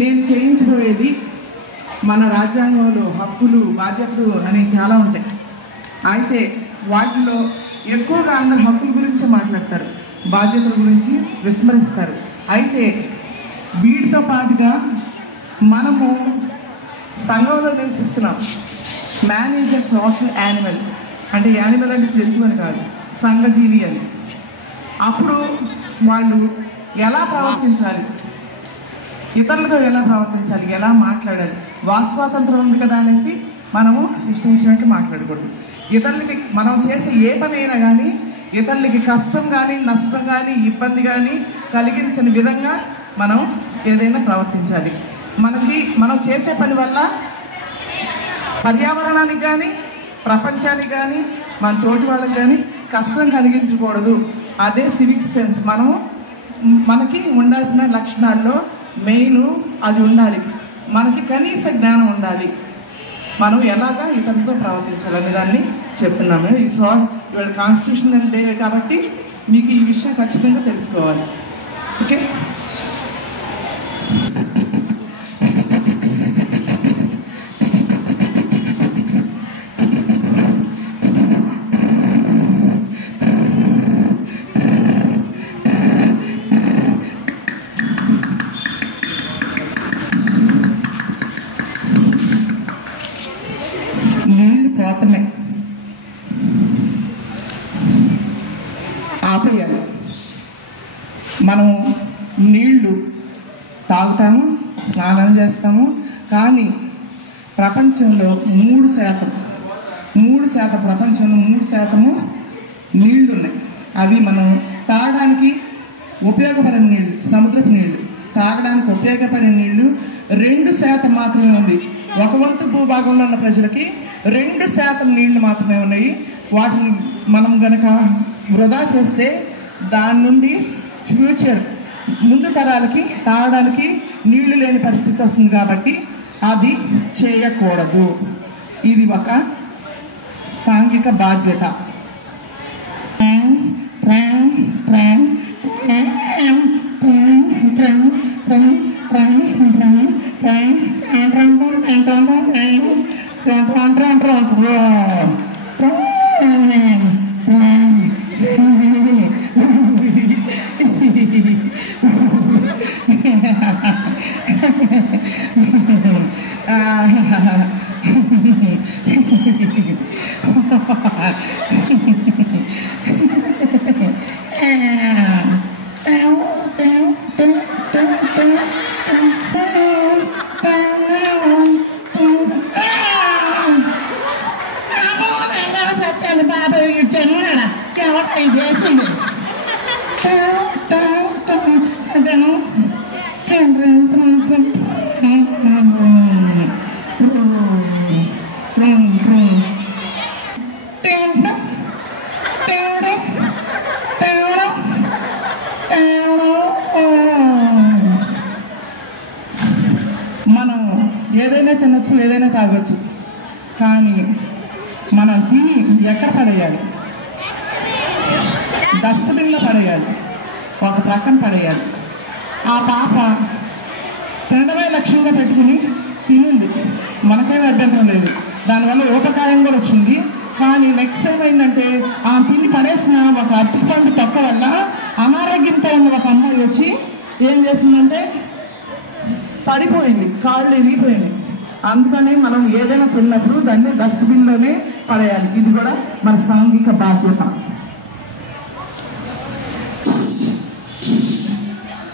నేను చేయించబోయేది మన రాజ్యాంగంలో హక్కులు బాధ్యతలు అనేవి చాలా ఉంటాయి. అయితే వాటిలో ఎక్కువగా అందరు హక్కుల గురించి మాట్లాడతారు, బాధ్యతల గురించి విస్మరిస్తారు. అయితే వీటితో పాటుగా మనము సంఘంలో నివసిస్తున్నాం. Man is a social animal, అంటే యానిమల్ అంటే జంతువు అని కాదు, సంఘజీవి అని. అప్పుడు వాళ్ళు ఎలా ప్రవర్తించాలి, ఇతరులతో ఎలా ప్రవర్తించాలి, ఎలా మాట్లాడాలి. వాక్ స్వాతంత్రం ఉంది కదా అనేసి మనము ఇష్టం మాట్లాడకూడదు. ఇతరులకి మనం చేసే ఏ పని అయినా కానీ ఇతరులకి కష్టం కానీ నష్టం కానీ ఇబ్బంది కానీ కలిగించని విధంగా మనం ఏదైనా ప్రవర్తించాలి. మనం చేసే పని వల్ల పర్యావరణానికి కానీ ప్రపంచానికి కానీ మన తోటి వాళ్ళకి కానీ కష్టం కలిగించకూడదు. అదే సివిక్ సెన్స్. మనకి ఉండాల్సిన లక్షణాల్లో మెయిన్ అది ఉండాలి. మనకి కనీస జ్ఞానం ఉండాలి. మనం ఎలాగా ఇతరులతో ప్రవర్తించాలనే దాన్ని చెప్తున్నాము. ఇవాళ కాన్స్టిట్యూషనల్ డే కాబట్టి మీకు ఈ విషయం ఖచ్చితంగా తెలుసుకోవాలి. ఓకే, నీళ్ళు పోతున్నాయి, ఆపేయాలి. మనం నీళ్లు తాగుతాము, స్నానం చేస్తాము, కానీ ప్రపంచంలో 3% ప్రపంచంలో 3% నీళ్లు ఉన్నాయి. అవి మనం తాగడానికి ఉపయోగపడే నీళ్లు, సముద్రపు నీళ్లు. తాగడానికి ఉపయోగపడే నీళ్లు 2% మాత్రమే ఉంది. 1/4 భూభాగంలో ఉన్న ప్రజలకి 2% నీళ్లు మాత్రమే ఉన్నాయి. వాటిని మనం గనక వృధా చేస్తే దాని నుండి ఫ్యూచర్ ముందు తరాలకి తాగడానికి నీళ్లు లేని పరిస్థితి వస్తుంది. కాబట్టి అది చేయకూడదు. ఇది ఒక సాంఘిక బాధ్యత. మనం ఏదైనా తినచ్చు, ఏదైనా తాగొచ్చు, కానీ మనం తిని ఎక్కడ పడేయాలి? డస్ట్బిన్లో పడేయాలి, ఒక ప్రక్కన పడేయాలి. ఆ పాప తినడమే లక్ష్యంగా పెట్టుకుని తినింది, మనకేమీ అభ్యంతరం లేదు. దానివల్ల ఉపకాయం కూడా వచ్చింది. కానీ నెక్స్ట్ టైం ఏంటంటే ఆ తిని పడేసిన ఒక అరటిపండు తొక్క వల్ల అనారోగ్యంతో ఉన్న ఒక అమ్మాయి వచ్చి ఏం చేసిందంటే పడిపోయింది, కాళ్ళు ఇరిగిపోయింది. అందుకని మనం ఏదైనా తిన్నప్పుడు దాన్ని డస్ట్బిన్లోనే పడేయాలి. ఇది కూడా మన సాంఘిక బాధ్యత.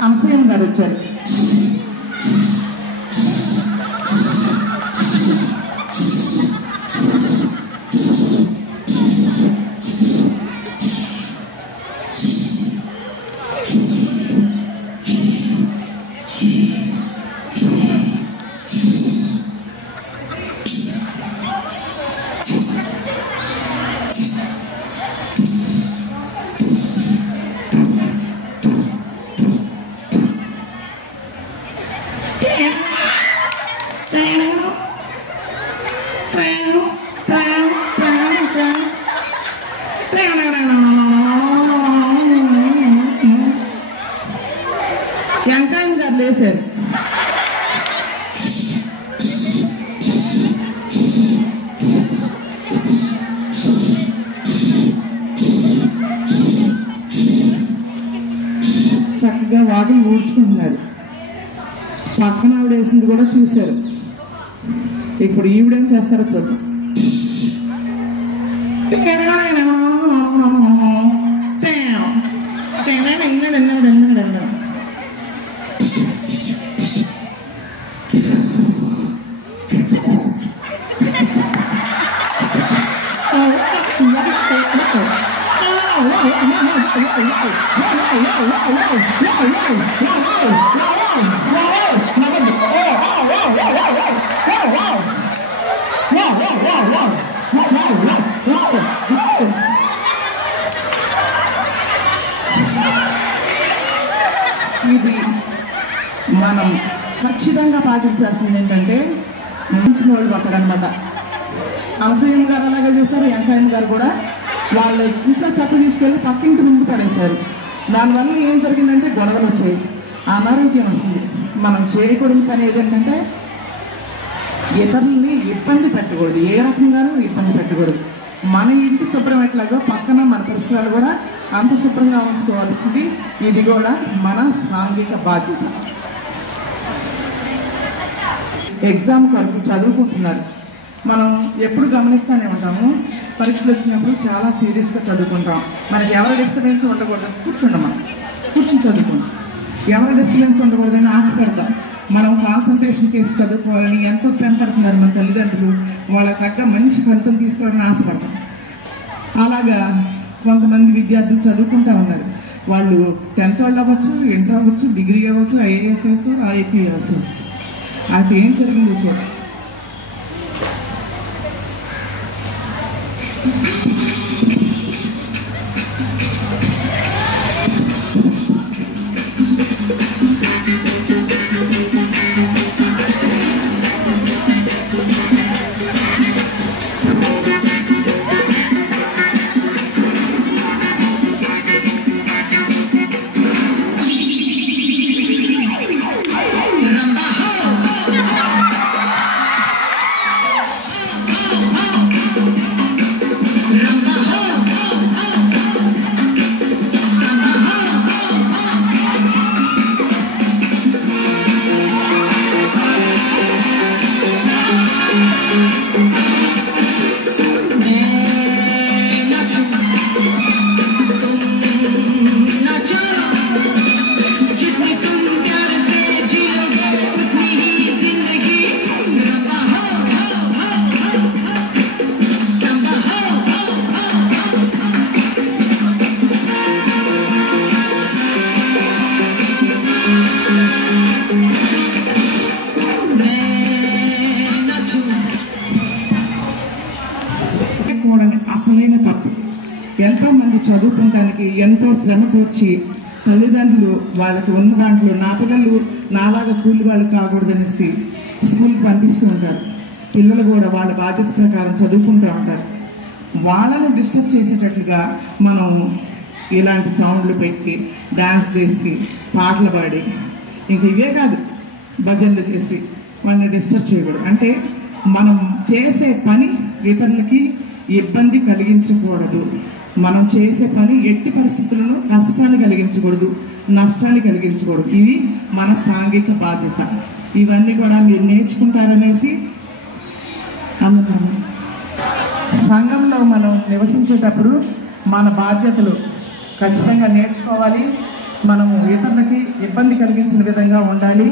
అనసూయ గారు వచ్చారు. వెంకయ్య గారు లేచారు. వాకిలి ఊడ్చుకుంటున్నారు. పక్కన ఆవిడ వేసింది కూడా చూశారు. ఇప్పుడు ఈవిడేం చేస్తారో చూద్దాం. ఇది మనం ఖచ్చితంగా పాటించాల్సింది ఏంటంటే మంచి వాళ్ళు పక్కడనమాట. అనసూయమ్మ గారు అలాగే చేస్తారు, వెంకయ్య గారు కూడా వాళ్ళ ఇంట్లో చెత్త తీసుకెళ్ళి పక్కింటి ముందు పడేశారు. దానివల్ల ఏం జరిగిందంటే గొడవలు వచ్చాయి, అనారోగ్యం వస్తుంది. మనం చేయకూడని పని ఏదంటే ఇతరులని ఇబ్బంది పెట్టకూడదు, ఏ రకంగానూ ఇబ్బంది పెట్టకూడదు. మన ఇంటి శుభ్రం ఎట్లాగో పక్కన మన పరిసరాలు కూడా అంత శుభ్రంగా ఉంచుకోవాల్సింది. ఇది కూడా మన సాంఘిక బాధ్యత. ఎగ్జామ్ కొరకు చదువుకుంటున్నారు. మనం ఎప్పుడు గమనిస్తూనే ఉంటాము, పరీక్షలు వచ్చినప్పుడు చాలా సీరియస్గా చదువుకుంటాం. మనకి ఎవరి డిస్టర్బెన్స్ ఉండకూడదు, కూర్చుంటాం, కూర్చుని చదువుకుంటాం. ఎవరి డిస్టర్బెన్స్ ఉండకూడదని ఆశపడతాం. మనం కాన్సన్ట్రేషన్ చేసి చదువుకోవాలని ఎంతో శ్రమ పడుతున్నారు మన తల్లిదండ్రులు. వాళ్ళకి తగ్గ మంచి ఫలితం తీసుకోవాలని ఆశపడతాం. అలాగా కొంతమంది విద్యార్థులు చదువుకుంటూ ఉన్నారు. వాళ్ళు 10th వాళ్ళు అవ్వచ్చు, ఇంటర్ అవ్వచ్చు, డిగ్రీ అవ్వచ్చు, ఐఏఎస్ అవ్వచ్చు, ఐపీఎస్ అవ్వచ్చు. అది ఏం జరిగిందో చూడండి. అసలైన తప్పు. ఎంతోమంది చదువుకోవడానికి ఎంతో శ్రమ కూర్చి తల్లిదండ్రులు వాళ్ళకి ఉన్న దాంట్లో నా పిల్లలు నాలాగా కూలి వాళ్ళు కాకూడదనేసి స్కూల్కి పంపిస్తూ ఉంటారు. పిల్లలు కూడా వాళ్ళ బాధ్యత ప్రకారం చదువుకుంటూ ఉంటారు. వాళ్ళను డిస్టర్బ్ చేసేటట్లుగా మనం ఇలాంటి సౌండ్లు పెట్టి డ్యాన్స్ చేసి పాటలు పాడి ఇంక ఇవే కాదు భజనలు చేసి వాళ్ళని డిస్టర్బ్ చేయకూడదు. అంటే మనం చేసే పని ఇతరులకి ఇబ్బంది కలిగించకూడదు. మనం చేసే పని ఎట్టి పరిస్థితులను కష్టాన్ని కలిగించకూడదు, నష్టాన్ని కలిగించకూడదు. ఇది మన సాంఘిక బాధ్యత. ఇవన్నీ కూడా మీరు నేర్చుకుంటారనేసి అనుకున్నాను. సంఘంలో మనం నివసించేటప్పుడు మన బాధ్యతలు ఖచ్చితంగా నేర్చుకోవాలి. మనము ఇతరులకి ఇబ్బంది కలిగించిన విధంగా ఉండాలి.